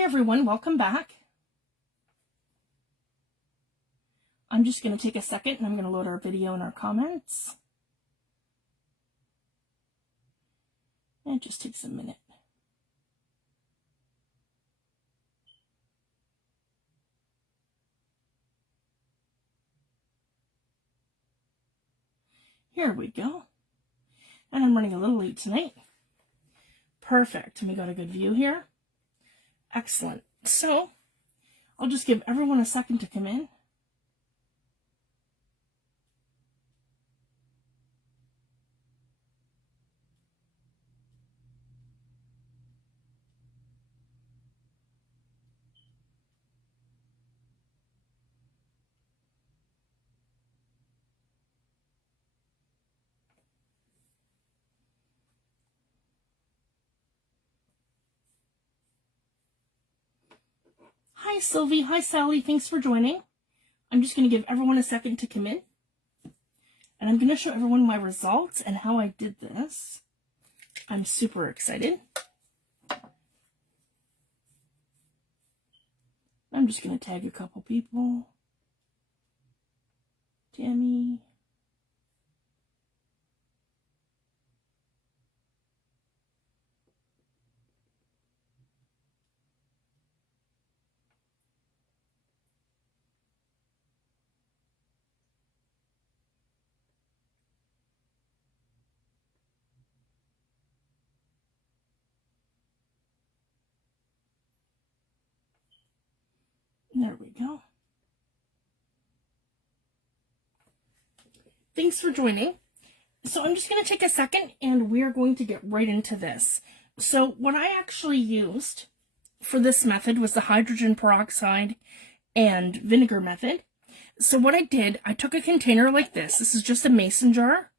Hi everyone, welcome back. I'm just going to take a second and I'm going to load our video and our comments. It just takes a minute. Here we go. And I'm running a little late tonight. Perfect. And we got a good view here. Excellent. So I'll just give everyone a second to come in. Hi Sylvie, hi Sally, thanks for joining. I'm just going to give everyone a second to come in. And I'm going to show everyone my results and how I did this. I'm super excited. I'm just going to tag a couple people. Tammy. There we go. Thanks for joining. So I'm just going to take a second and we're going to get right into this. So what I actually used for this method was the hydrogen peroxide and vinegar method. So what I did, I took a container like this. This is just a mason jar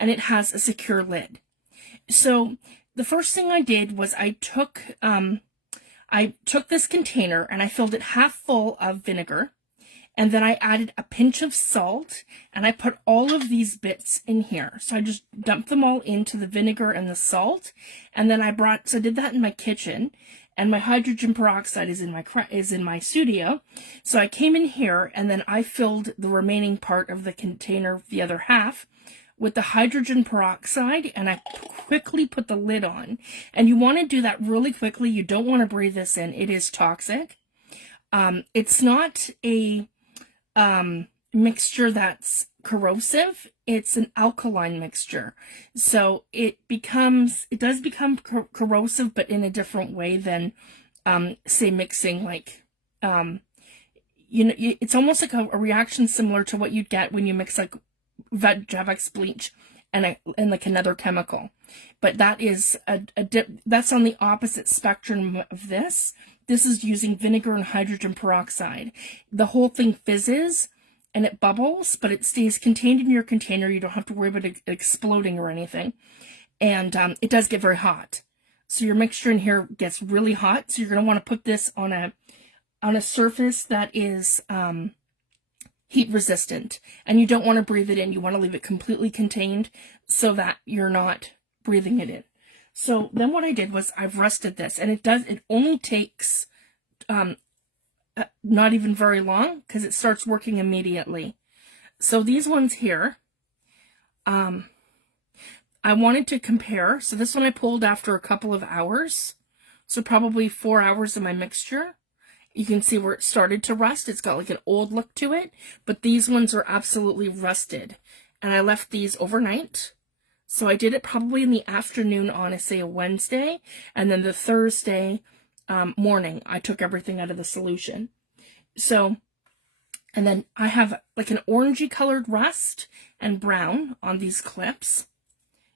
and it has a secure lid. So the first thing I did was I took this container and I filled it half full of vinegar, and then I added a pinch of salt and I put all of these bits in here. So I just dumped them all into the vinegar and the salt, and then I did that in my kitchen, and my hydrogen peroxide is in my studio. So I came in here and then I filled the remaining part of the container, the other half, with the hydrogen peroxide, and I quickly put the lid on. And you want to do that really quickly. You don't want to breathe this in. It is toxic. It's not a mixture that's corrosive. It's an alkaline mixture. So it does become corrosive, but in a different way than, say, mixing like, it's almost like a reaction similar to what you'd get when you mix like Javex bleach and like another chemical, but that is that's on the opposite spectrum of this. This is using vinegar and hydrogen peroxide. The whole thing fizzes and it bubbles, but it stays contained in your container. You don't have to worry about it exploding or anything, and it does get very hot. So your mixture in here gets really hot. So you're going to want to put this on a surface that is heat resistant, and you don't want to breathe it in. You want to leave it completely contained so that you're not breathing it in. So then what I did was I've rested this, and it only takes not even very long because it starts working immediately. So these ones here, I wanted to compare. So this one I pulled after a couple of hours, so probably 4 hours of my mixture. You can see where it started to rust. It's got like an old look to it, but these ones are absolutely rusted. And I left these overnight. So I did it probably in the afternoon on, say, a Wednesday. And then the Thursday morning, I took everything out of the solution. So, and then I have like an orangey colored rust and brown on these clips.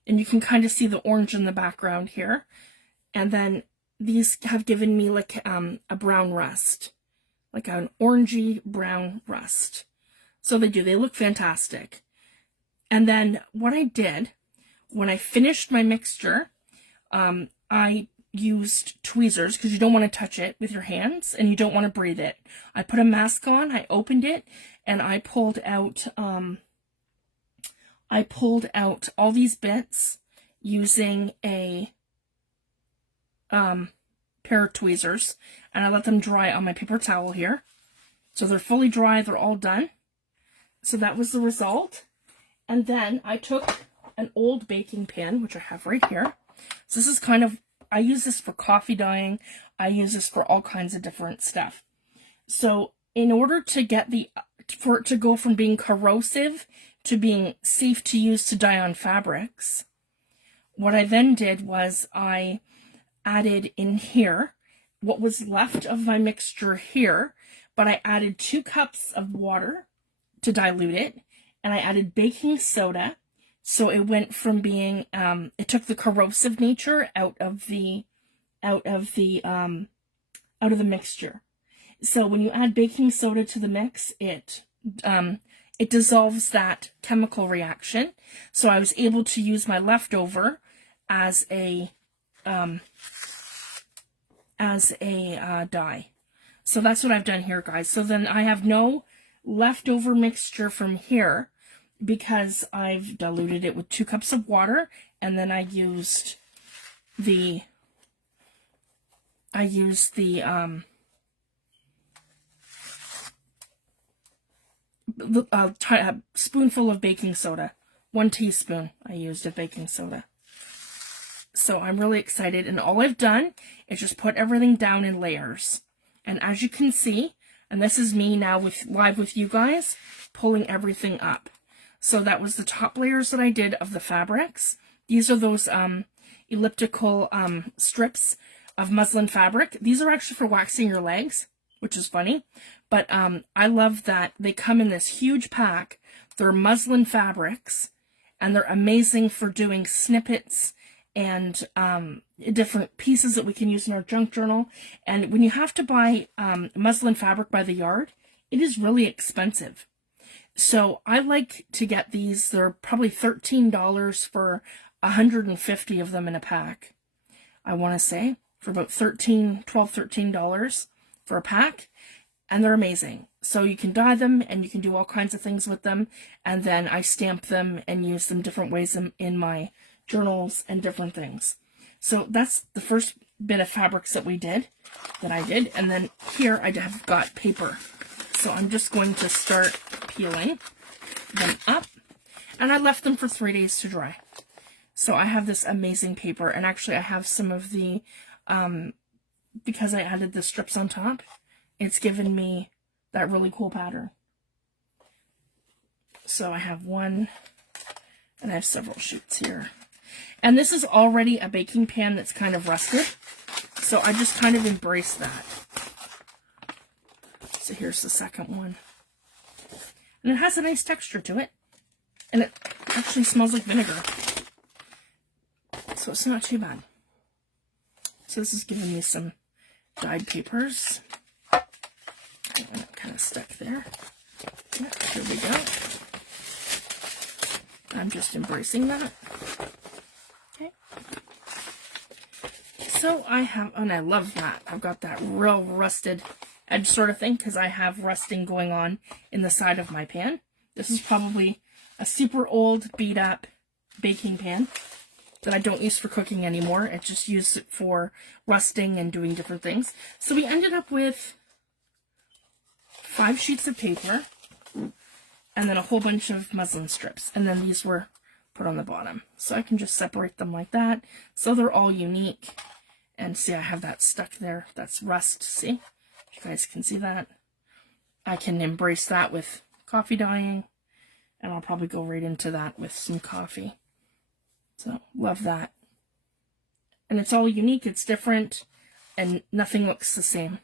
And you can kind of see the orange in the background here. And then these have given me like a brown rust, like an orangey brown rust. So they look fantastic. And then what I did when I finished my mixture, I used tweezers because you don't want to touch it with your hands and you don't want to breathe it. I put a mask on, I opened it, and I pulled out all these bits using a pair of tweezers, and I let them dry on my paper towel here. So they're fully dry, they're all done. So that was the result. And then I took an old baking pan, which I have right here. So this is kind of, I use this for coffee dyeing. I use this for all kinds of different stuff. So in order to get for it to go from being corrosive to being safe to use to dye on fabrics, what I then did was I added in here what was left of my mixture here, but I added 2 cups of water to dilute it, and I added baking soda. So it went from being, it took the corrosive nature out of the mixture. So when you add baking soda to the mix, it dissolves that chemical reaction. So I was able to use my leftover as a dye. So that's what I've done here, guys. So then I have no leftover mixture from here because I've diluted it with 2 cups of water, and then I used the spoonful of baking soda. 1 teaspoon I used of baking soda. So I'm really excited, and all I've done is just put everything down in layers. And as you can see, and this is me now live with you guys, pulling everything up. So that was the top layers that I did of the fabrics. These are those elliptical strips of muslin fabric. These are actually for waxing your legs, which is funny. But I love that they come in this huge pack. They're muslin fabrics, and they're amazing for doing snippets and different pieces that we can use in our junk journal. And when you have to buy muslin fabric by the yard, it is really expensive. So I like to get these. They're probably $13 for 150 of them in a pack. I want to say for about $13 for a pack. And they're amazing. So you can dye them and you can do all kinds of things with them. And then I stamp them and use them different ways in my journals and different things. So that's the first bit of fabrics that I did. And then here I have got paper. So I'm just going to start peeling them up. And I left them for 3 days to dry. So I have this amazing paper. And actually I have some of the, because I added the strips on top, it's given me that really cool pattern. So I have one, and I have several sheets here. And this is already a baking pan that's kind of rusted. So I just kind of embrace that. So here's the second one. And it has a nice texture to it. And it actually smells like vinegar. So it's not too bad. So this is giving me some dyed papers. And it kind of stuck there. Yeah, here we go. I'm just embracing that. Okay. So I have, and I love that. I've got that real rusted edge sort of thing because I have rusting going on in the side of my pan. This is probably a super old beat up baking pan that I don't use for cooking anymore. I just use it for rusting and doing different things. So we ended up with 5 sheets of paper and then a whole bunch of muslin strips. And then these were put on the bottom. So I can just separate them like that. So they're all unique. And see, I have that stuck there. That's rust, see? You guys can see that. I can embrace that with coffee dyeing. And I'll probably go right into that with some coffee. So, love that. And it's all unique, it's different, and nothing looks the same.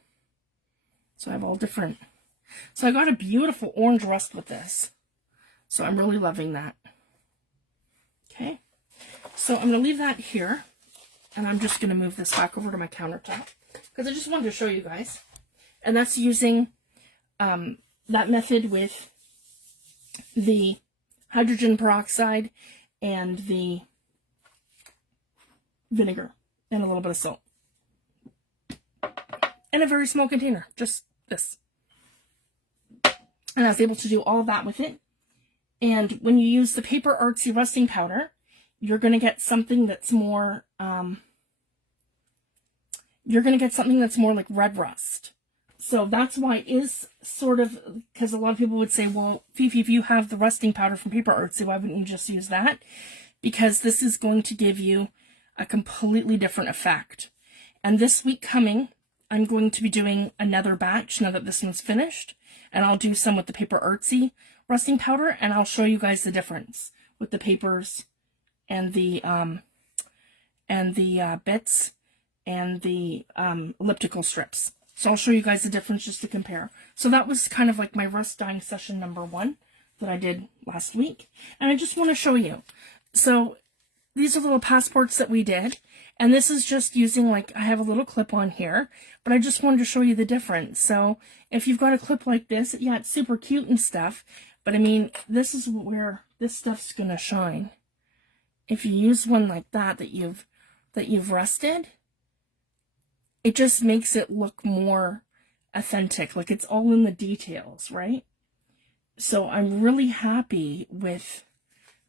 So I have all different. So I got a beautiful orange rust with this. So I'm really loving that. Okay. So I'm going to leave that here. And I'm just going to move this back over to my countertop. Because I just wanted to show you guys. And that's using that method with the hydrogen peroxide and the vinegar and a little bit of salt. In a very small container. Just this. And I was able to do all of that with it. And when you use the Paper Artsy rusting powder, you're going to get something that's more, you're going to get something that's more like red rust. So that's why it is sort of, because a lot of people would say, well, Fifi, if you have the rusting powder from Paper Artsy, why wouldn't you just use that? Because this is going to give you a completely different effect. And this week coming, I'm going to be doing another batch now that this one's finished. And I'll do some with the Paper Artsy rusting powder, and I'll show you guys the difference with the papers and the bits and the elliptical strips. So I'll show you guys the difference just to compare. So that was kind of like my rust dyeing session number 1 that I did last week. And I just want to show you. So these are little passports that we did. And this is just using, like, I have a little clip on here, but I just wanted to show you the difference. So if you've got a clip like this, yeah, it's super cute and stuff. But I mean, this is where this stuff's going to shine. If you use one like that you've rusted, it just makes it look more authentic, like it's all in the details, right? So I'm really happy with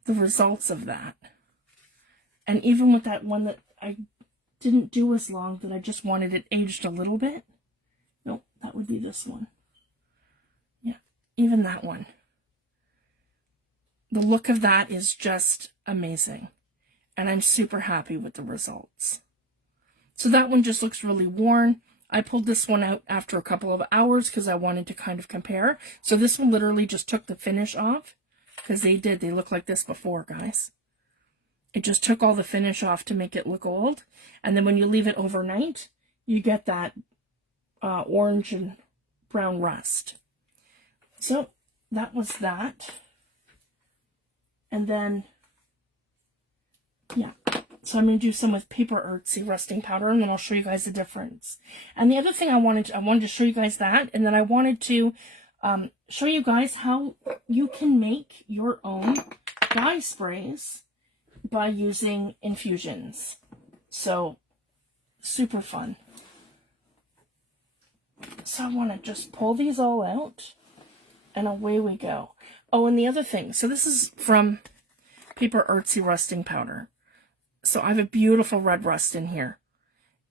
the results of that. And even with that one that I didn't do as long, that I just wanted it aged a little bit. Nope, that would be this one. Yeah, even that one. The look of that is just amazing. And I'm super happy with the results. So that one just looks really worn. I pulled this one out after a couple of hours because I wanted to kind of compare. So this one literally just took the finish off, because they look like this before, guys. It just took all the finish off to make it look old. And then when you leave it overnight, you get that orange and brown rust. So that was that. And then, yeah. So I'm going to do some with Paper Artsy rusting powder, and then I'll show you guys the difference. And the other thing I wanted to show you guys that, and then I wanted to show you guys how you can make your own dye sprays by using infusions. So super fun. So I want to just pull these all out, and away we go. Oh, and the other thing, so this is from Paper Artsy rusting powder. So I have a beautiful red rust in here,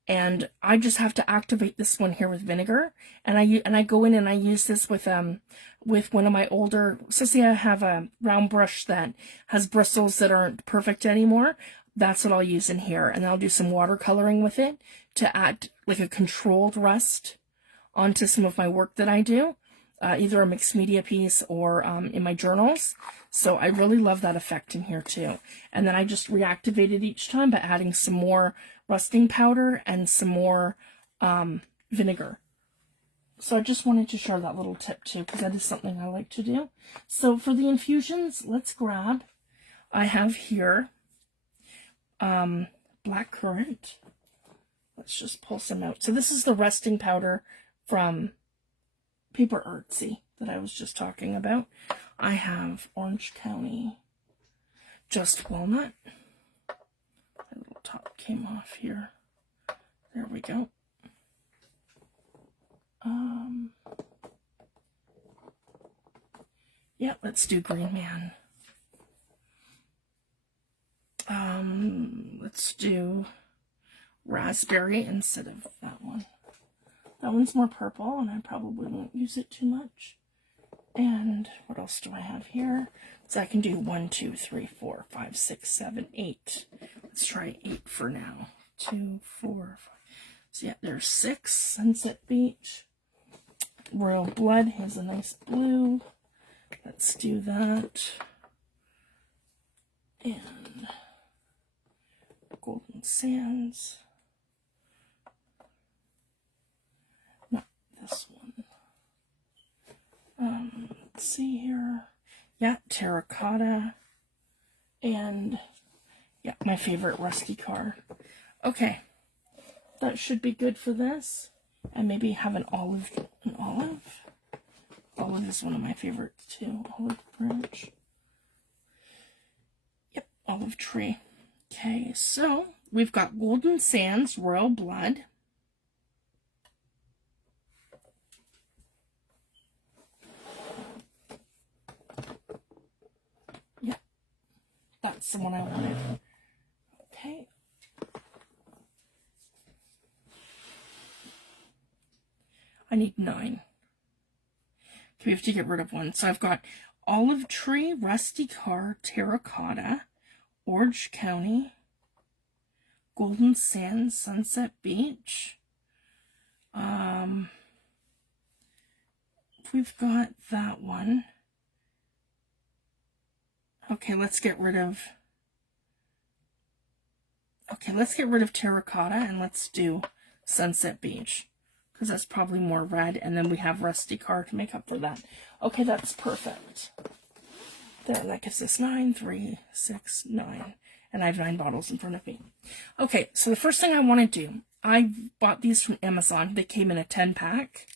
and I just have to activate this one here with vinegar, and I go in and I use this with one of my older, so say I have a round brush that has bristles that aren't perfect anymore. That's what I'll use in here, and I'll do some watercoloring with it to add like a controlled rust onto some of my work that I do, either a mixed media piece or in my journals. So I really love that effect in here too. And then I just reactivate it each time by adding some more rusting powder and some more vinegar. So I just wanted to share that little tip too, because that is something I like to do. So for the infusions, let's grab, I have here black currant. Let's just pull some out. So this is the rusting powder from Paper Artsy that I was just talking about. I have Orange County Just Walnut. The little top came off here. There we go. Yeah, let's do Green Man. Let's do Raspberry instead of that one. That one's more purple, and I probably won't use it too much. And what else do I have here? So I can do 1, 2, 3, 4, 5, 6, 7, 8. Let's try 8 for now. 2, 4, 5. So yeah, there's 6. Sunset Beach. Royal Blood has a nice blue. Let's do that. And Golden Sands. Not this one. Let's see here. Yeah, terracotta. And yeah, my favorite rusty car. Okay, that should be good for this. And maybe have an olive. Olive is one of my favorites too. Olive branch. Yep, olive tree. Okay, so we've got Golden Sands, Royal Blood. Yep, that's the one I wanted. Okay. I need 9. Okay, we have to get rid of one. So I've got Olive Tree, Rusty Car, Terracotta, Orange County, Golden Sands, Sunset Beach. We've got that one. Okay, let's get rid of Terracotta and let's do Sunset Beach, because that's probably more red, and then we have Rusty Car to make up for that. Okay, that's perfect. There, that gives us 9, 3, 6, 9. And I have 9 bottles in front of me. Okay, so the first thing I want to do, I bought these from Amazon. They came in a 10-pack.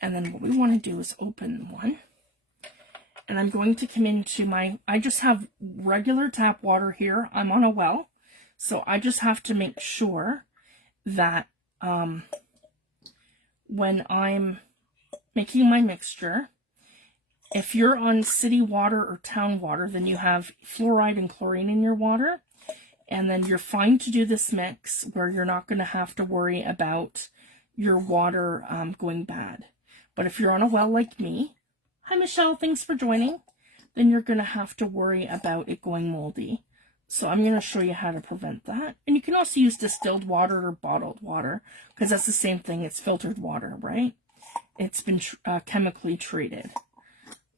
And then what we want to do is open one. And I'm going to come into I just have regular tap water here. I'm on a well. So I just have to make sure that when I'm making my mixture, if you're on city water or town water, then you have fluoride and chlorine in your water. And then you're fine to do this mix where you're not going to have to worry about your water going bad. But if you're on a well like me, hi Michelle, thanks for joining, then you're going to have to worry about it going moldy. So I'm going to show you how to prevent that. And you can also use distilled water or bottled water, because that's the same thing. It's filtered water, right? It's been chemically treated.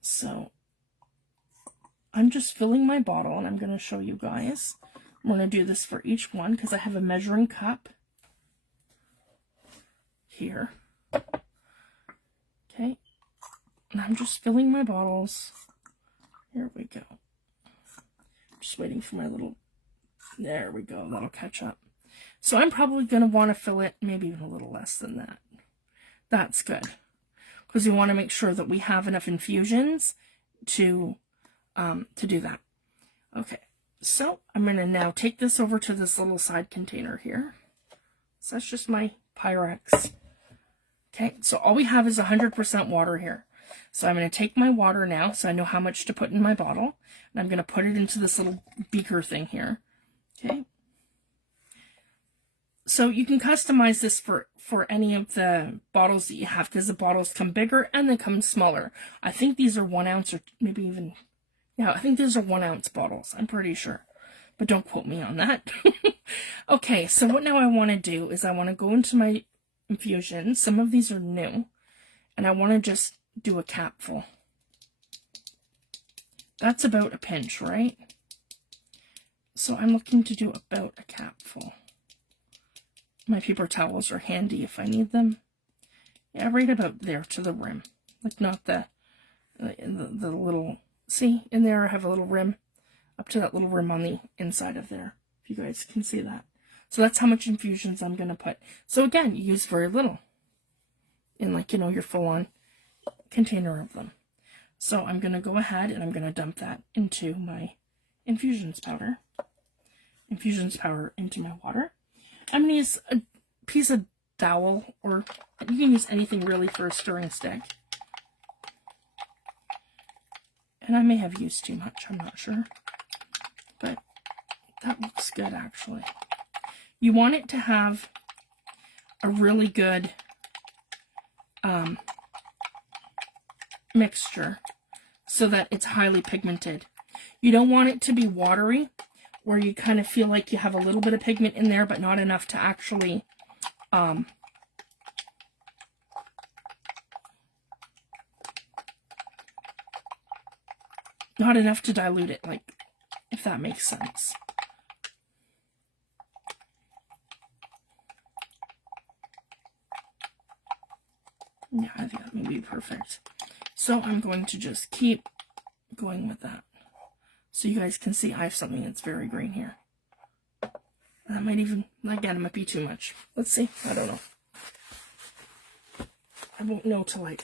So I'm just filling my bottle, and I'm going to show you guys. I'm going to do this for each one because I have a measuring cup here. Okay, and I'm just filling my bottles. Here we go. Just waiting for my little, there we go, that'll catch up. So I'm probably going to want to fill it maybe even a little less than that. That's good, because we want to make sure that we have enough infusions to do that. Okay, so I'm going to now take this over to this little side container here. So that's just my Pyrex. Okay, so all we have is 100% water here. So I'm going to take my water now, so I know how much to put in my bottle, and I'm going to put it into this little beaker thing here. Okay. So you can customize this for any of the bottles that you have, because the bottles come bigger and they come smaller. I think these are 1 ounce, or maybe even, yeah, I think these are 1 ounce bottles. I'm pretty sure, but don't quote me on that. Okay, so what now I want to do is I want to go into my infusion. Some of these are new, and I want to just do a capful. That's about a pinch, right? So I'm looking to do about a capful. My paper towels are handy if I need them. Yeah, right about there to the rim. Like not the little, see, in there I have a little rim, up to that little rim on the inside of there, if you guys can see that. So that's how much infusions I'm going to put. So again, you use very little in, like, you know, your full-on container of them. So I'm going to go ahead and I'm going to dump that into my infusions powder. Infusions powder into my water. I'm going to use a piece of dowel, or you can use anything really for a stirring stick. And I may have used too much, I'm not sure. But that looks good, actually. You want it to have a really good mixture so that it's highly pigmented. You don't want it to be watery, where you kind of feel like you have a little bit of pigment in there, but not enough to actually not enough to dilute it, like, if that makes sense. Yeah, I think that may be perfect. So I'm going to just keep going with that. So you guys can see I have something that's very green here. That might even, again, it might be too much. Let's see. I don't know. I won't know till I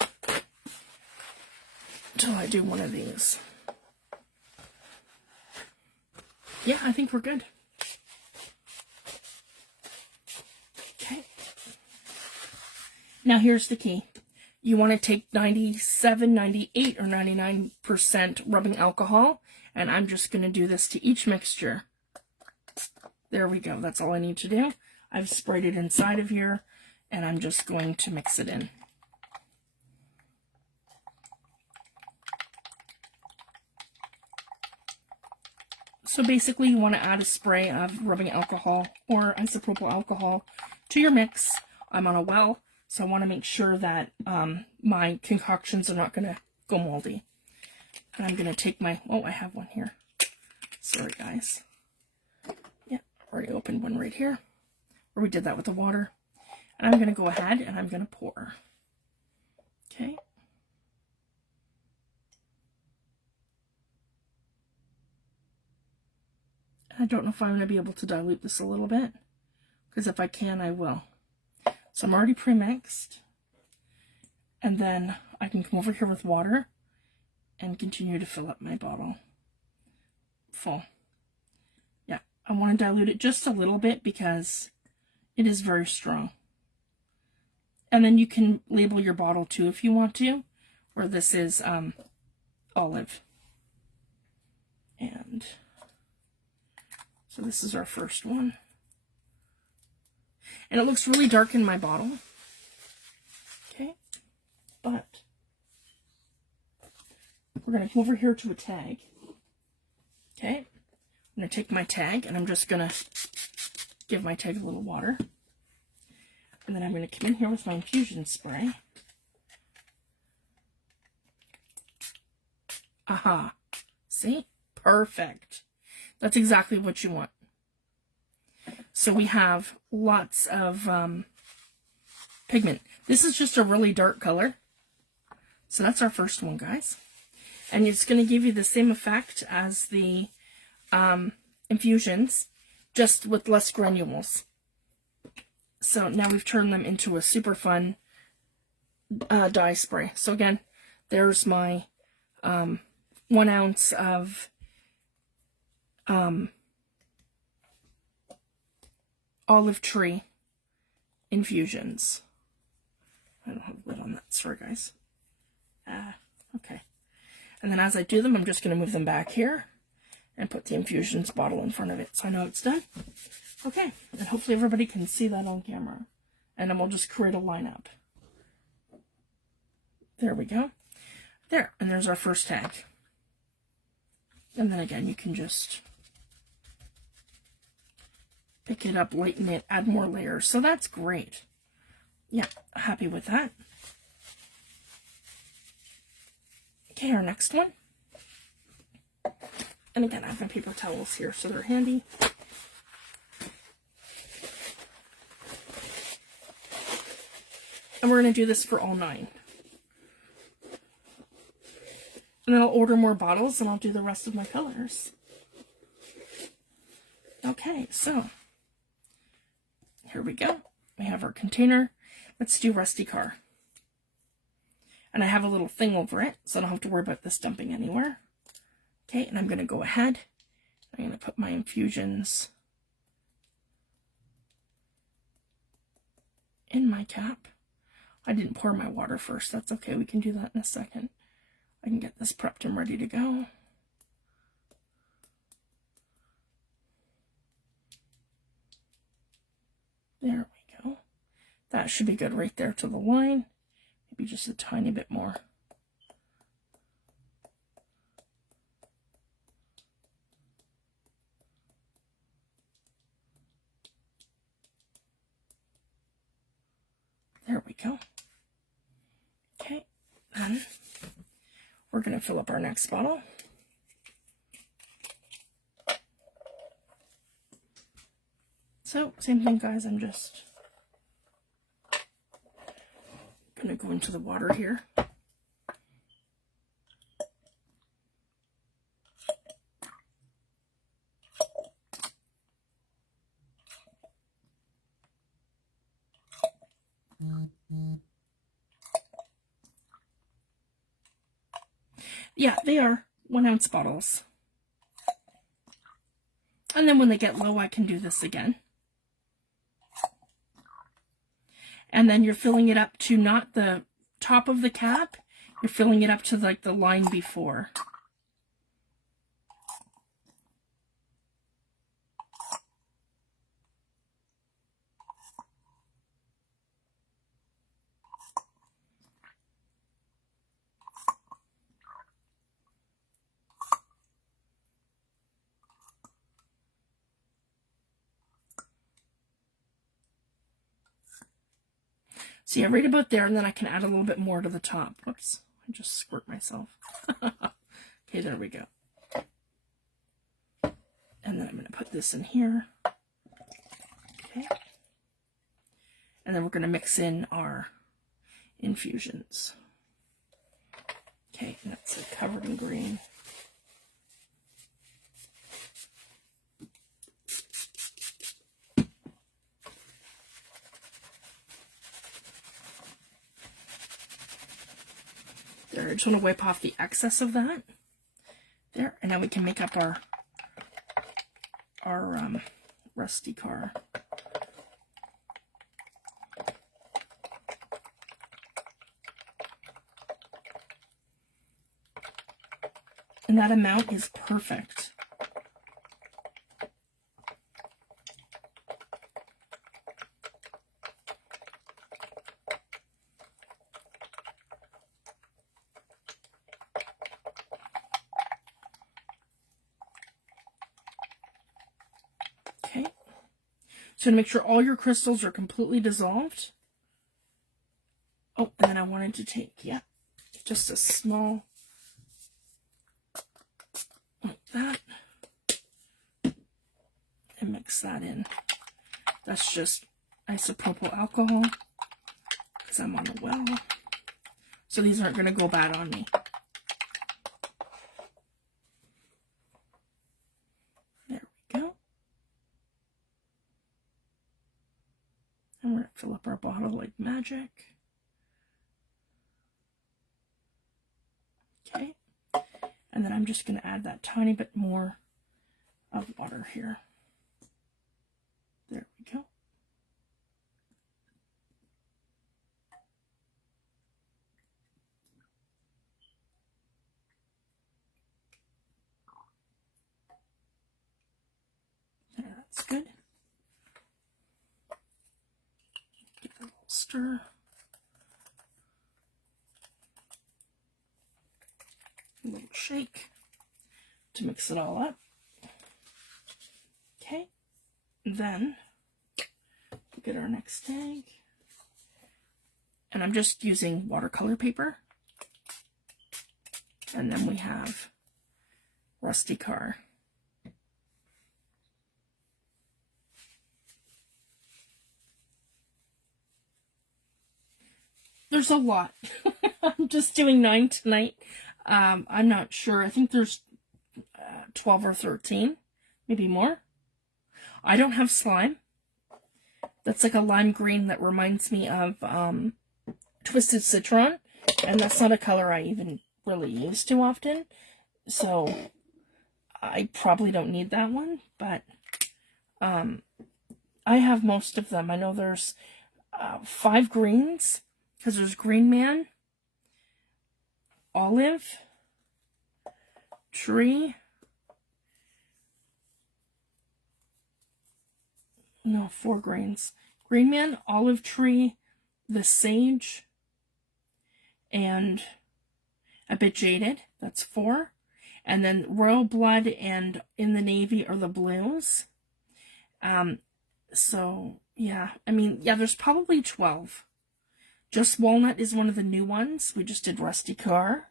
do one of these. Yeah, I think we're good. Okay. Now here's the key. You want to take 97, 98, or 99% rubbing alcohol, and I'm just going to do this to each mixture. There we go. That's all I need to do. I've sprayed it inside of here, and I'm just going to mix it in. So basically you want to add a spray of rubbing alcohol or isopropyl alcohol to your mix. I'm on a well, so I want to make sure that my concoctions are not going to go moldy. And I'm going to take my, oh, I have one here. Sorry, guys. Yeah, already opened one right here, where we did that with the water. And I'm going to go ahead and I'm going to pour. Okay. I don't know if I'm going to be able to dilute this a little bit, because if I can, I will. So I'm already pre-mixed. And then I can come over here with water and continue to fill up my bottle full. Yeah, I want to dilute it just a little bit because it is very strong. And then you can label your bottle too if you want to, where this is olive. And so this is our first one. And it looks really dark in my bottle. Okay, but we're going to come over here to a tag. Okay, I'm going to take my tag and I'm just going to give my tag a little water. And then I'm going to come in here with my infusion spray. Aha, see? Perfect. That's exactly what you want. So we have lots of pigment. This is just a really dark color. So that's our first one, guys. And it's going to give you the same effect as the infusions, just with less granules. So now we've turned them into a super fun dye spray. So again, there's my 1 ounce of olive tree infusions. I don't have a lid on that. Sorry, guys. Okay. And then as I do them, I'm just going to move them back here and put the infusions bottle in front of it so I know it's done. Okay. And hopefully everybody can see that on camera. And then we'll just create a lineup. There we go. There. And there's our first tag. And then again, you can just pick it up, lighten it, add more layers. So that's great. Yeah, happy with that. Okay, our next one. And again, I have my paper towels here, so they're handy. And we're going to do this for all 9. And then I'll order more bottles and I'll do the rest of my colors. Okay, so here we go. We have our container. Let's do Rusty Car. And I have a little thing over it, so I don't have to worry about this dumping anywhere. Okay, and I'm going to go ahead. I'm going to put my infusions in my cap. I didn't pour my water first. That's okay. We can do that in a second. I can get this prepped and ready to go. There we go. That should be good right there to the line. Maybe just a tiny bit more. There we go. Okay, then we're going to fill up our next bottle. So, same thing, guys. I'm just going to go into the water here. Yeah, they are 1 ounce bottles. And then when they get low, I can do this again. And then you're filling it up to not the top of the cap, you're filling it up to like the line before. So yeah, right about there, and then I can add a little bit more to the top. Whoops, I just squirt myself. Okay, there we go. And then I'm going to put this in here. Okay. And then we're going to mix in our infusions. Okay, and that's covered in green. There, I just want to wipe off the excess of that. There, and now we can make up our rusty car. And that amount is perfect. Okay. So to make sure all your crystals are completely dissolved. Oh, and then I wanted to take, yeah, just a small, like that, and mix that in. That's just isopropyl alcohol, because I'm on a well. So these aren't going to go bad on me. There we go. And we're going to fill up our bottle like magic. Okay. And then I'm just going to add that tiny bit more of water here. There we go. There, that's good. Give it a little stir. A little shake to mix it all up. Okay, then we'll get our next tag. And I'm just using watercolor paper. And then we have rusty car. There's a lot. I'm just doing 9 tonight. I'm not sure. I think there's 12 or 13, maybe more. I don't have slime. That's like a lime green that reminds me of Twisted Citron, and that's not a color I even really use too often, so I probably don't need that one, but I have most of them. I know there's 5 greens, because there's Green Man, Olive, Tree, no, 4 greens. Green Man, Olive Tree, the Sage, and a bit Jaded. That's 4. And then Royal Blood and In the Navy are the blues. So, yeah. I mean, yeah, there's probably 12. Just Walnut is one of the new ones. We just did Rusty Car.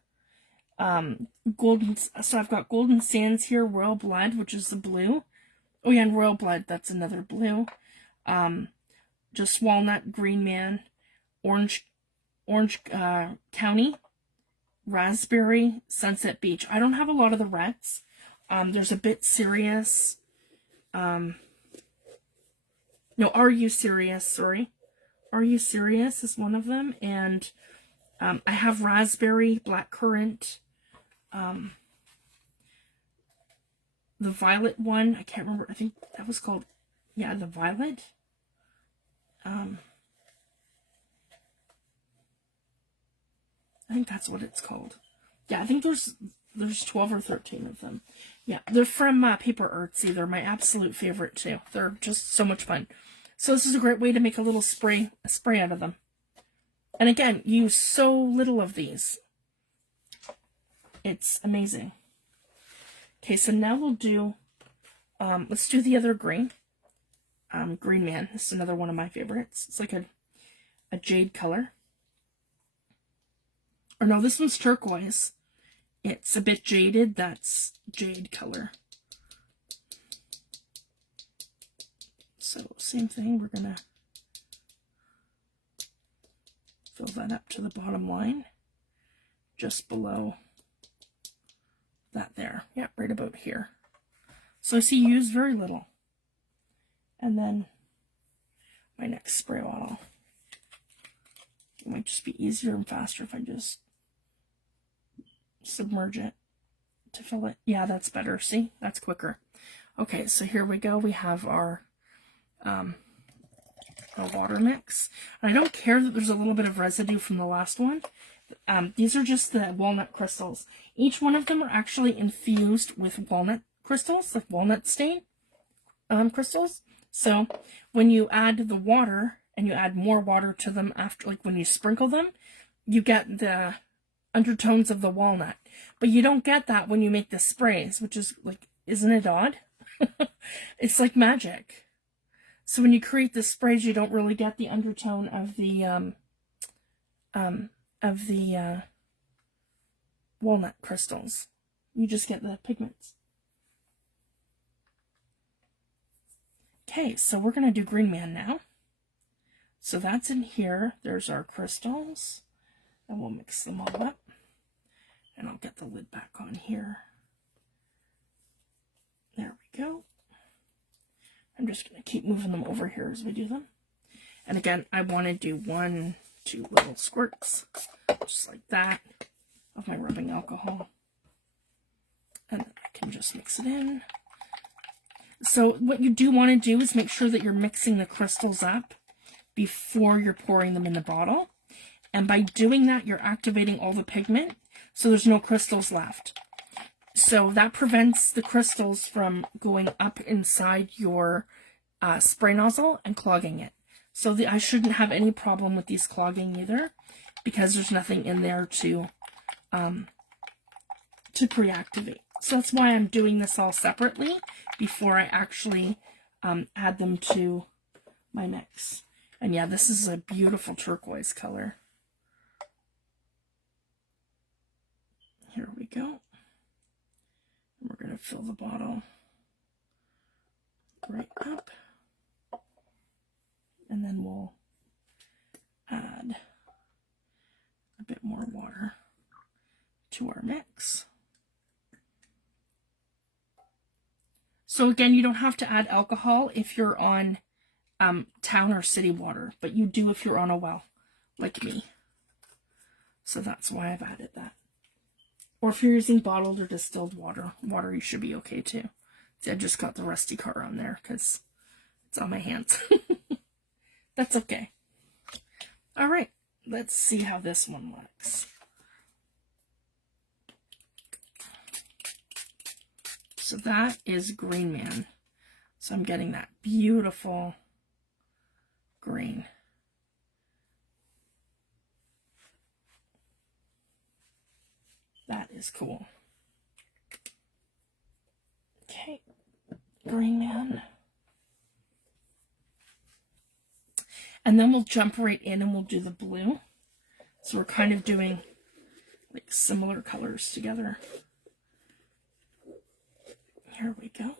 So I've got Golden Sands here, Royal Blood, which is the blue. Oh yeah, and Royal Blood, that's another blue. Just Walnut, Green Man, Orange County, Raspberry, Sunset Beach. I don't have a lot of the reds. There's a bit Serious. No, Are You Serious? Sorry. Are You Serious is one of them. And I have Raspberry, Blackcurrant, the Violet one. I can't remember. I think that was called, yeah, the Violet. I think that's what it's called. Yeah, I think there's 12 or 13 of them. Yeah, they're from Paper Artsy. They're my absolute favorite too. They're just so much fun. So this is a great way to make a little spray out of them. And again, use so little of these. It's amazing. Okay, so now we'll do, let's do the other green. Green Man. This is another one of my favorites. It's like a a jade color. Or no, this one's turquoise. It's a bit jaded. That's jade color. So same thing, we're going to fill that up to the bottom line, just below that there. Yeah, right about here. So I see you use very little. And then my next spray bottle. It might just be easier and faster if I just submerge it to fill it. Yeah, that's better. See, that's quicker. Okay, so here we go. We have our water mix. And I don't care that there's a little bit of residue from the last one. These are just the walnut crystals. Each one of them are actually infused with walnut crystals, like walnut stain crystals. So when you add the water and you add more water to them after, like when you sprinkle them, you get the undertones of the walnut. But you don't get that when you make the sprays, which is like, isn't it odd? It's like magic. So when you create the sprays, you don't really get the undertone of the walnut crystals. You just get the pigments. Okay, so we're going to do Green Man now. So that's in here. There's our crystals. And we'll mix them all up. And I'll get the lid back on here. There we go. I'm just going to keep moving them over here as we do them. And again, I want to do 1, 2 little squirts, just like that, of my rubbing alcohol. And then I can just mix it in. So what you do want to do is make sure that you're mixing the crystals up before you're pouring them in the bottle. And by doing that, you're activating all the pigment, so there's no crystals left. So that prevents the crystals from going up inside your spray nozzle and clogging it. So I shouldn't have any problem with these clogging either, because there's nothing in there to pre-activate. So that's why I'm doing this all separately before I actually add them to my mix. And yeah, this is a beautiful turquoise color. Here we go. And we're going to fill the bottle right up. And then we'll add a bit more water to our mix. So again, you don't have to add alcohol if you're on town or city water, but you do if you're on a well, like me. So that's why I've added that. Or if you're using bottled or distilled water, you should be okay too. See, I just got the rusty car on there because it's on my hands. That's okay. All right, let's see how this one looks. So that is Green Man. So I'm getting that beautiful green. That is cool. Okay, Green Man. And then we'll jump right in and we'll do the blue. So we're kind of doing like similar colors together. Here we go.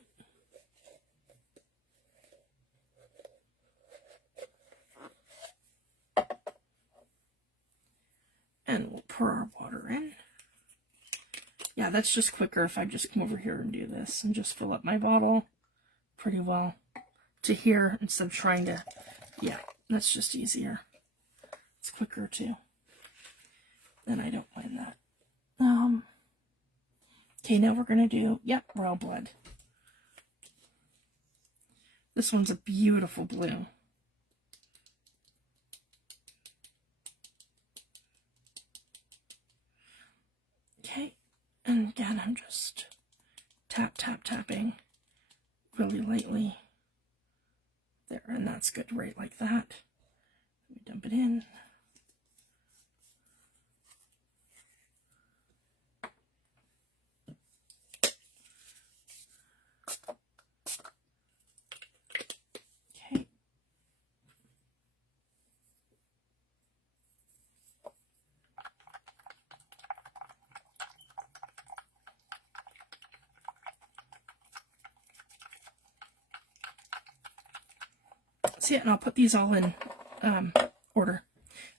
And we'll pour our water in. Yeah, that's just quicker if I just come over here and do this and just fill up my bottle pretty well to here instead of trying to, yeah, that's just easier. It's quicker too. And I don't mind that. Okay, now we're going to do, yep, Royal Blood. This one's a beautiful blue. Okay, and again, I'm just tapping really lightly there, and that's good, right like that. Let me dump it in. Okay. see it, and I'll put these all in order.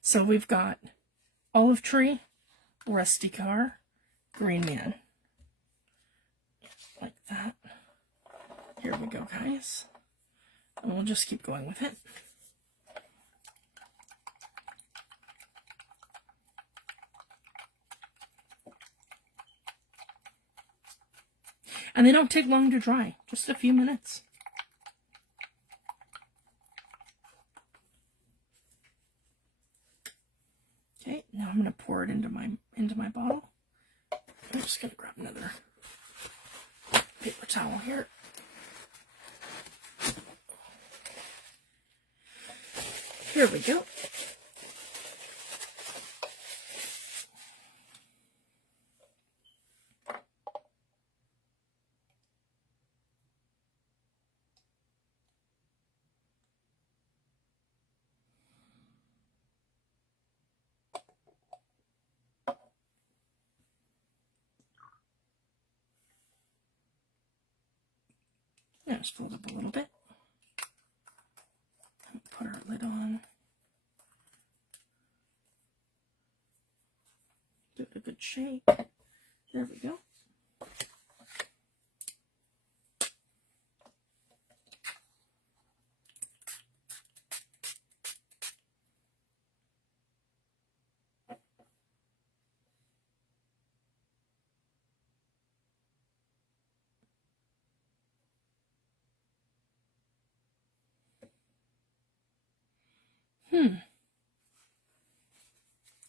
So we've got olive tree, rusty car, green man. Like that. Here we go, guys. And we'll just keep going with it. And they don't take long to dry, just a few minutes. Okay, now I'm going to pour it into my bottle. I'm just going to grab another paper towel here. Here we go. Yeah, just fold up a little bit. And put our lid on. Give it a good shake. There we go.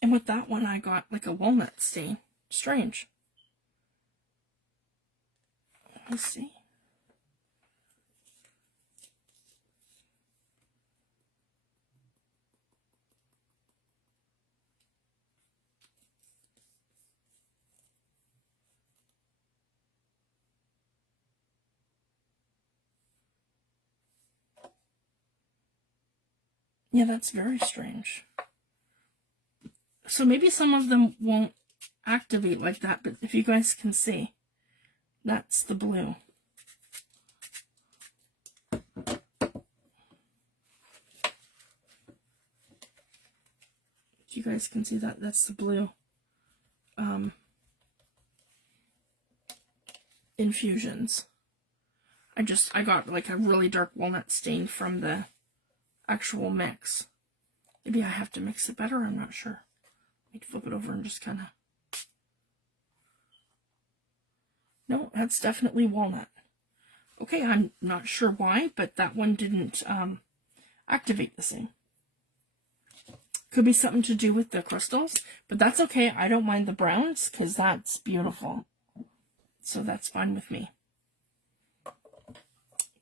And with that one, I got like a walnut stain. Strange. Let me see. Yeah, that's very strange. So maybe some of them won't activate like that, but if you guys can see, that's the blue. If you guys can see that, that's the blue infusions. I got like a really dark walnut stain from the actual mix. Maybe I have to mix it better, I'm not sure. Let me flip it over and just kind of... No, that's definitely walnut. Okay, I'm not sure why, but that one didn't activate the same. Could be something to do with the crystals, but that's okay. I don't mind the browns because that's beautiful. So that's fine with me.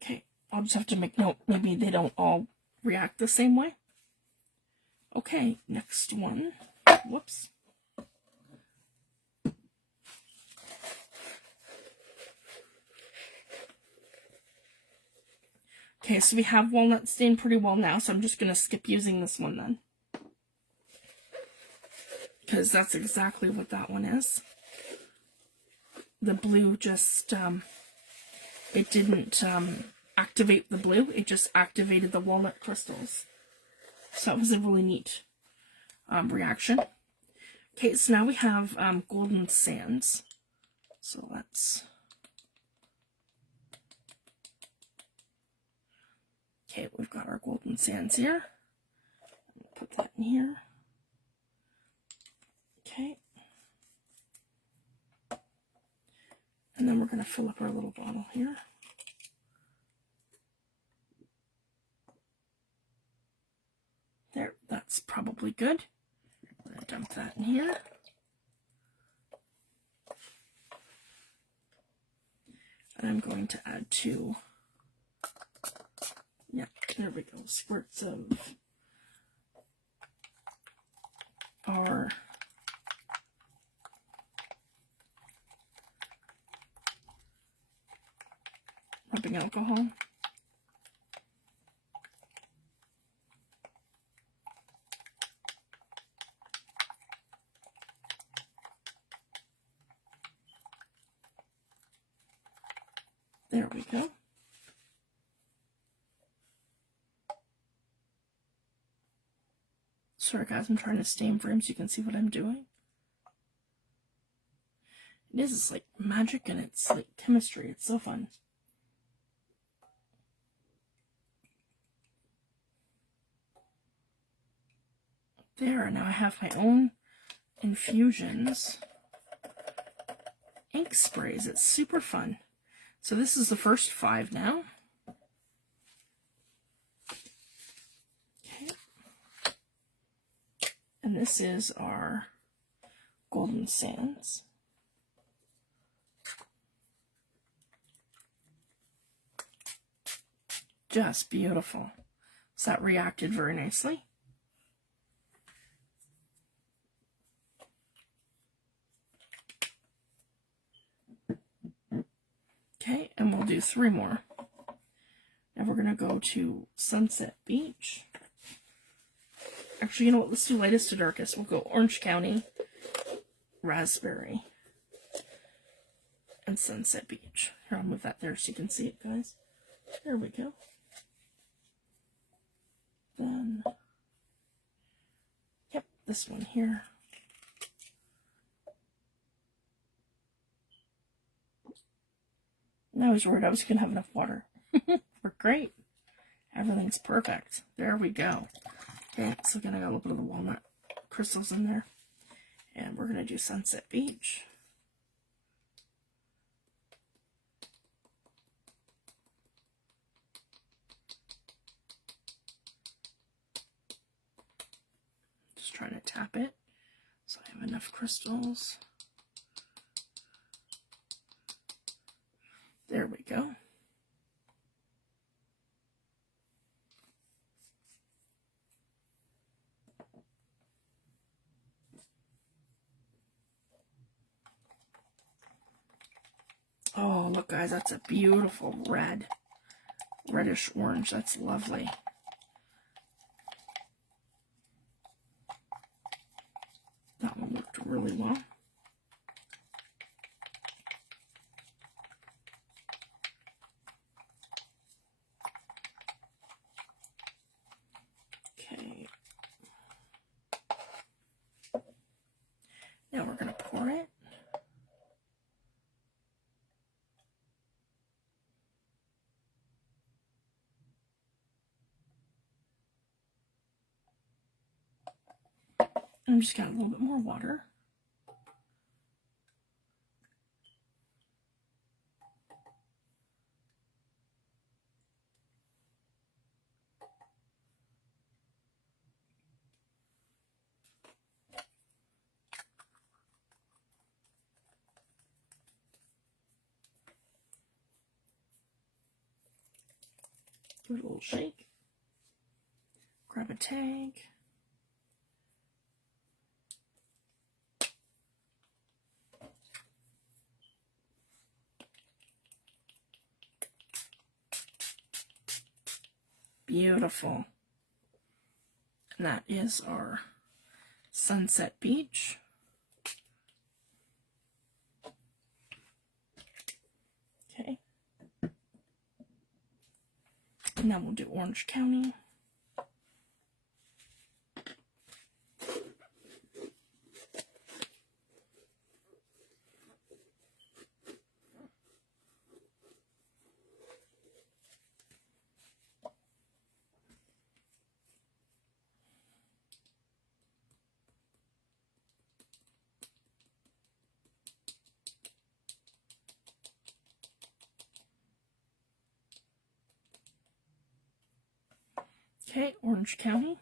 Okay, I'll just have to make note. Maybe they don't all react the same way. Okay, next one. Whoops. Okay, so we have walnut stain pretty well now, so I'm just going to skip using this one then. Because that's exactly what that one is. The blue just, it didn't activate the blue, it just activated the walnut crystals. So that was a really neat reaction. Okay, so now we have golden sands. So let's... Okay, we've got our golden sands here. Put that in here. Okay. And then we're going to fill up our little bottle here. There, that's probably good. I'm going to dump that in here. And I'm going to add 2, yeah, there we go, squirts of our rubbing alcohol. There we go. Sorry guys, I'm trying to stay in frame so you can see what I'm doing. It's like magic and it's like chemistry. It's so fun. There, now I have my own infusions ink sprays. It's super fun. So this is the first 5 now. Okay. And this is our golden sands. Just beautiful. So that reacted very nicely. Okay, and we'll do 3 more. Now we're going to go to Sunset Beach. Actually, you know what? Let's do lightest to darkest. We'll go Orange County, Raspberry, and Sunset Beach. Here, I'll move that there so you can see it, guys. There we go. Then, yep, this one here. And I was worried I was going to have enough water. We're great. Everything's perfect. There we go. Okay, so again, I got a little bit of the walnut crystals in there. And we're going to do Sunset Beach. Just trying to tap it so I have enough crystals. There we go. Oh, look guys, that's a beautiful red. Reddish orange. That's lovely. That one worked really well. Okay. Now we're going to pour it. I'm just got a little bit more water. Give it a little shake. Grab a tag. Beautiful. And that is our Sunset Beach. Okay. And then we'll do Orange County. Okay, Orange County.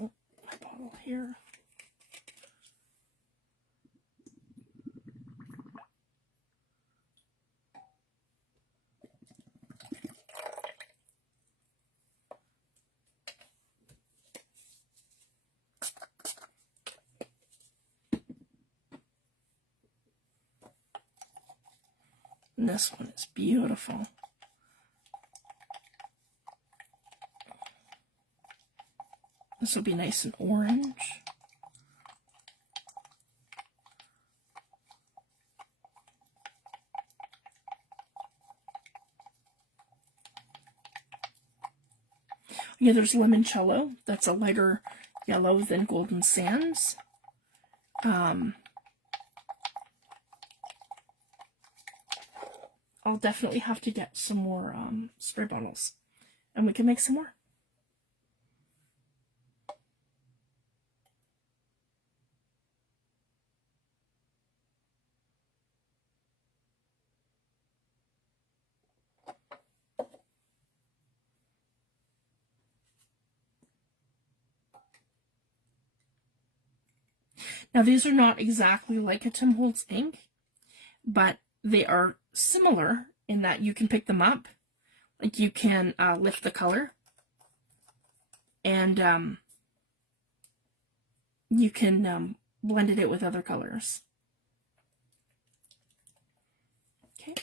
Oh, my bottle here. And this one is beautiful. This will be nice and orange. Yeah, there's limoncello. That's a lighter yellow than golden sands. I'll definitely have to get some more spray bottles, and we can make some more. Now, these are not exactly like a Tim Holtz ink, but they are similar in that you can pick them up. Like, you can lift the color, and you can blend it out with other colors. Okay.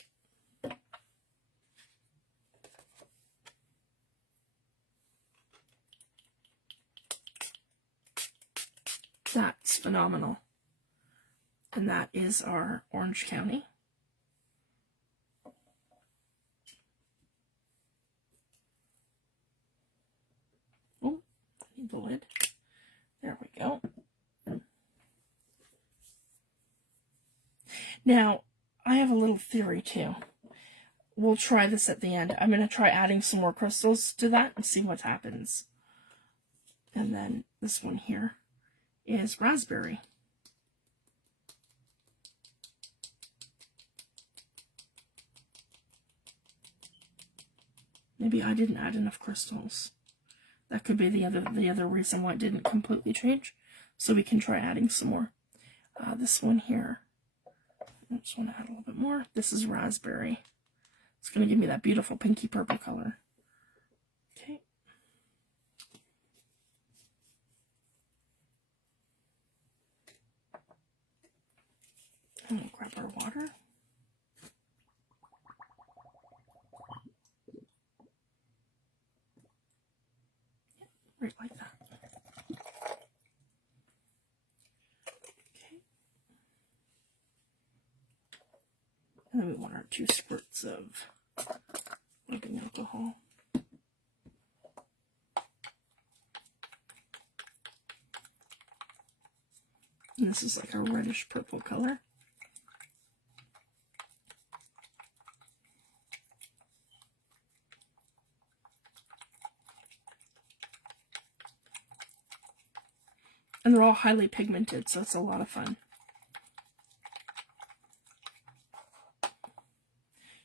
That's phenomenal. And that is our Orange County. Oh, I need the lid. There we go. Now, I have a little theory too. We'll try this at the end. I'm going to try adding some more crystals to that and see what happens. And then this one here is raspberry. Maybe I didn't add enough crystals. That could be the other reason why it didn't completely change. So we can try adding some more. This one here, I just want to add a little bit more. This is raspberry. It's going to give me that beautiful pinky purple color. Okay. I'm going to grab our water. Right like that. Okay. And then we want our 2 squirts of rubbing alcohol. And this is like a reddish purple color. And they're all highly pigmented, so it's a lot of fun.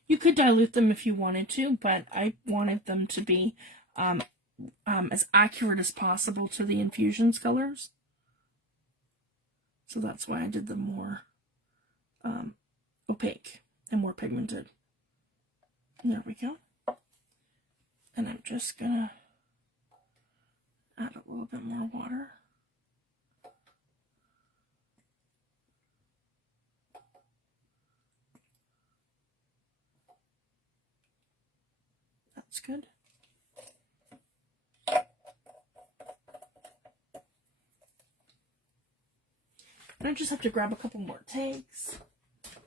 You could dilute them if you wanted to, but I wanted them to be as accurate as possible to the infusions colors. So that's why I did them more opaque and more pigmented. And there we go. And I'm just gonna add a little bit more water. That's good. And I just have to grab a couple more tags.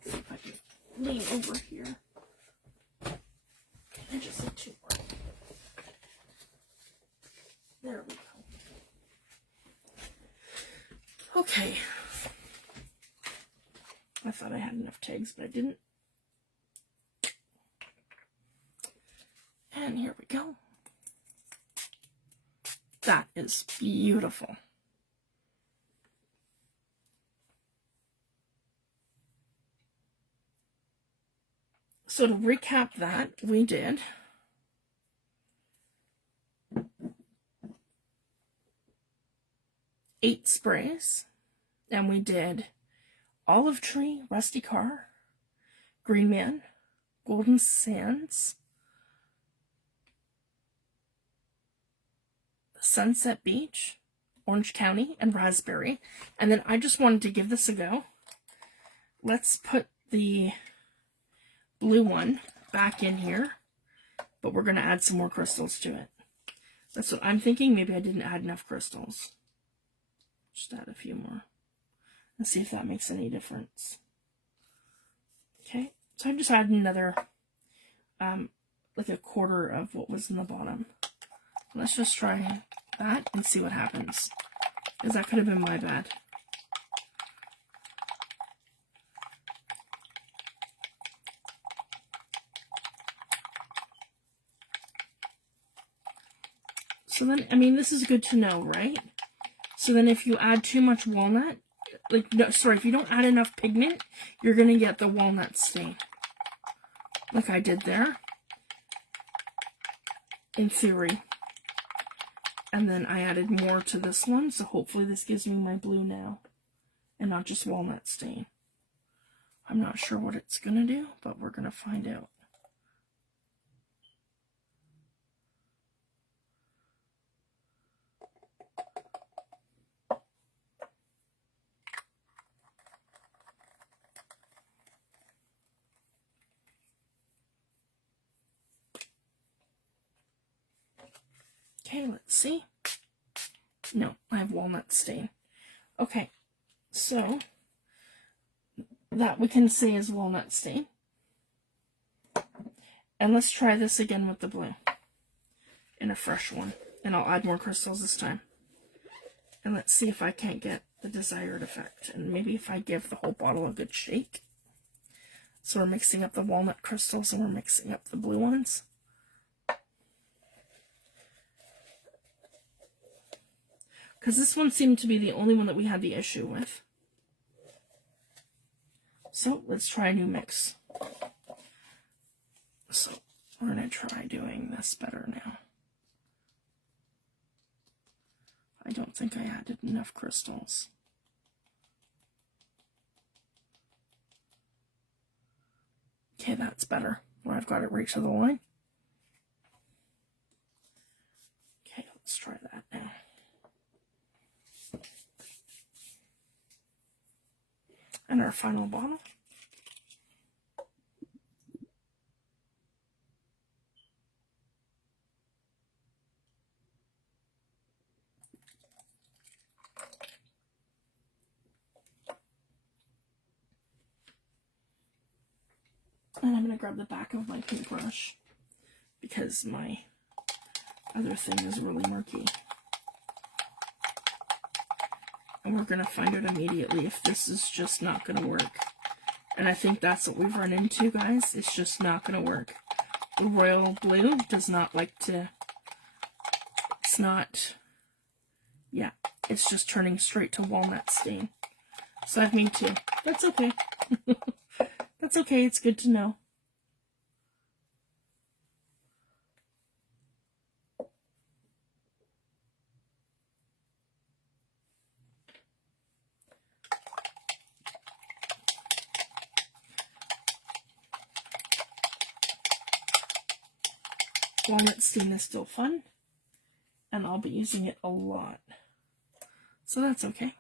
See if I can lean over here. I just need 2 more. There we go. Okay. I thought I had enough tags, but I didn't. And here we go. That is beautiful. So to recap that, we did eight sprays, and we did Olive Tree, Rusty Car, Green Man, Golden Sands, Sunset Beach, Orange County, and Raspberry. And then I just wanted to give this a go. Let's put the blue one back in here, but we're going to add some more crystals to it. That's what I'm thinking. Maybe I didn't add enough crystals. Just add a few more and see if that makes any difference. Okay, so I just added another like a quarter of what was in the bottom. Let's just try that and see what happens, because that could have been my bad. So then, I mean, this is good to know, right? So then if you add too much walnut, like, no, sorry, if you don't add enough pigment, you're going to get the walnut stain. Like I did there. In theory. And then I added more to this one, so hopefully this gives me my blue now. And not just walnut stain. I'm not sure what it's going to do, but we're going to find out. Okay, let's see. No, I have walnut stain. Okay, so that we can say is walnut stain. And let's try this again with the blue in a fresh one. And I'll add more crystals this time. And let's see if I can't get the desired effect. And maybe if I give the whole bottle a good shake. So we're mixing up the walnut crystals and we're mixing up the blue ones. Because this one seemed to be the only one that we had the issue with. So let's try a new mix. So we're going to try doing this better now. I don't think I added enough crystals. Okay, that's better. Where I've got it right to the line. Okay, let's try that now. And our final bottle. And I'm going to grab the back of my paintbrush because my other thing is really murky. And we're going to find out immediately if this is just not going to work. And I think that's what we've run into, guys. It's just not going to work. The royal blue does not like to... It's not... Yeah, it's just turning straight to walnut stain. So I've made two. That's okay. That's okay. It's good to know. Walnut stain is still fun, and I'll be using it a lot. So that's okay.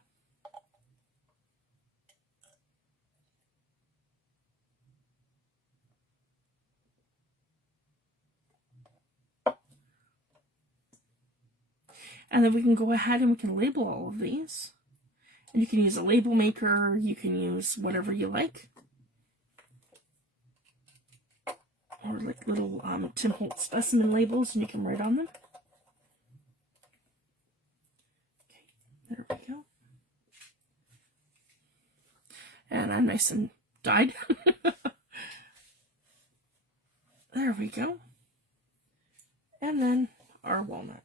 And then we can go ahead and we can label all of these. And you can use a label maker, you can use whatever you like. Or like little Tim Holtz specimen labels, and you can write on them. Okay, there we go. And I'm nice and dyed. There we go. And then our walnut.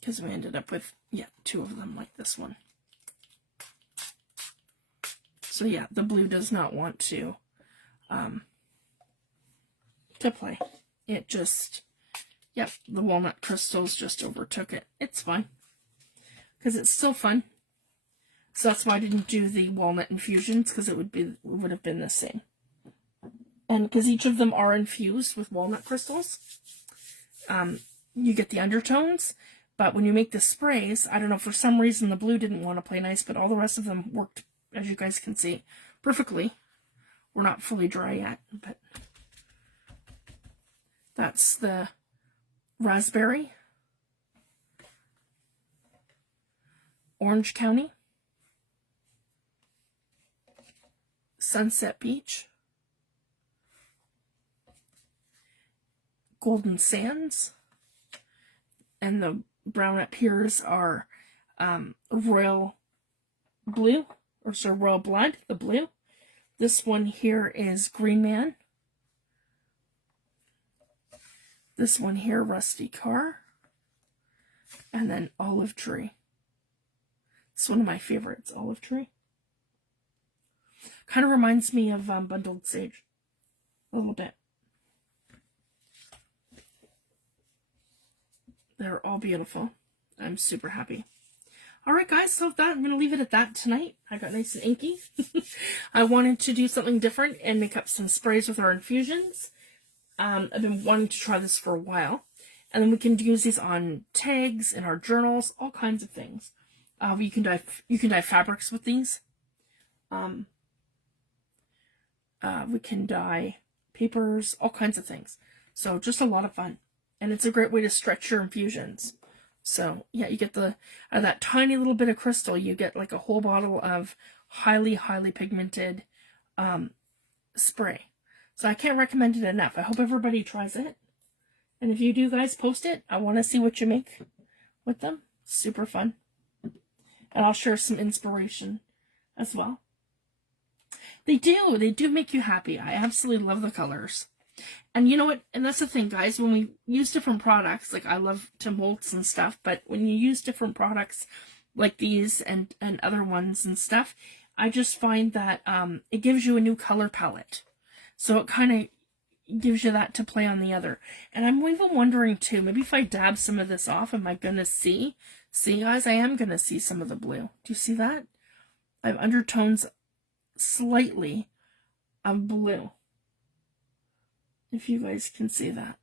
Because we ended up with, yeah, two of them like this one. So yeah, the blue does not want to play. It just, yep, the walnut crystals just overtook it. It's fine. Because it's still fun. So that's why I didn't do the walnut infusions, because it would have been the same. And because each of them are infused with walnut crystals, you get the undertones. But when you make the sprays, I don't know, for some reason the blue didn't want to play nice, but all the rest of them worked, as you guys can see, perfectly. We're not fully dry yet, but that's the raspberry, Orange County, Sunset Beach, Golden Sands. And the brown up here's are Royal Blue, or sorry, Royal Blood, the blue. This one here is Green Man. This one here, Rusty Car. And then Olive Tree. It's one of my favorites, Olive Tree. Kind of reminds me of Bundled Sage. A little bit. They're all beautiful. I'm super happy. Alright guys, so with that, I'm going to leave it at that tonight. I got nice and inky. I wanted to do something different and make up some sprays with our infusions. I've been wanting to try this for a while. And then we can use these on tags, in our journals, all kinds of things. You can dye fabrics with these. We can dye papers, all kinds of things. So just a lot of fun. And it's a great way to stretch your infusions. So yeah, you get that tiny little bit of crystal, you get like a whole bottle of highly, highly pigmented spray. So I can't recommend it enough. I hope everybody tries it. And if you do, guys, post it. I want to see what you make with them. Super fun. And I'll share some inspiration as well. They do make you happy. I absolutely love the colors. And you know what? And that's the thing, guys. When we use different products, like I love Tim Holtz and stuff, but when you use different products like these and other ones and stuff, I just find that it gives you a new color palette. So it kind of gives you that to play on the other. And I'm even wondering too, maybe if I dab some of this off, am I going to see? See, guys, I am going to see some of the blue. Do you see that? I have undertones slightly of blue. If you guys can see that.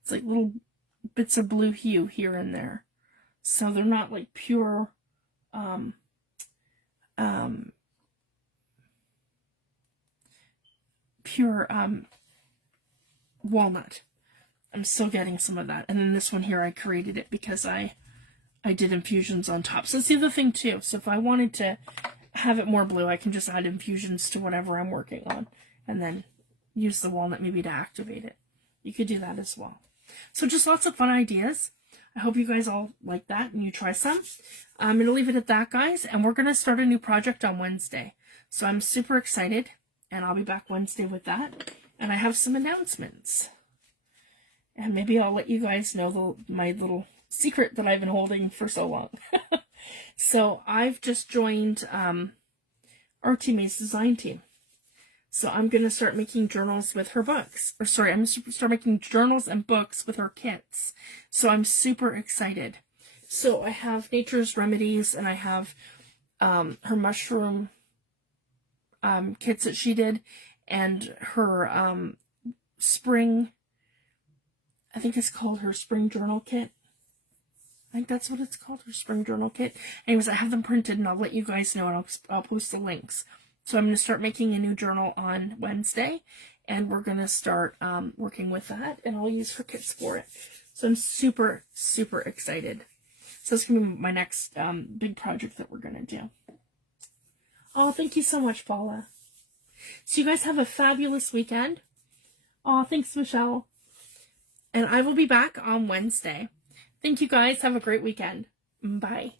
It's like little bits of blue hue here and there. So they're not like pure walnut. I'm still getting some of that. And then this one here, I created it because I did infusions on top. So that's the other thing too. So if I wanted to have it more blue, I can just add infusions to whatever I'm working on. And then use the walnut maybe to activate it. You could do that as well. So just lots of fun ideas. I hope you guys all like that and you try some. I'm going to leave it at that, guys. And we're going to start a new project on Wednesday. So I'm super excited. And I'll be back Wednesday with that. And I have some announcements. And maybe I'll let you guys know my little secret that I've been holding for so long. So I've just joined our teammate's design team. So I'm going to start making journals with her books. Or sorry, I'm going to start making journals and books with her kits. So I'm super excited. So I have Nature's Remedies and I have her mushroom kits that she did. And her spring, I think it's called her spring journal kit. I think that's what it's called, her spring journal kit. Anyways, I have them printed and I'll let you guys know and I'll post the links. So I'm going to start making a new journal on Wednesday, and we're going to start working with that, and I'll use her kits for it. So I'm super, super excited. So it's going to be my next big project that we're going to do. Oh, thank you so much, Paula. So you guys have a fabulous weekend. Oh, thanks, Michelle. And I will be back on Wednesday. Thank you, guys. Have a great weekend. Bye.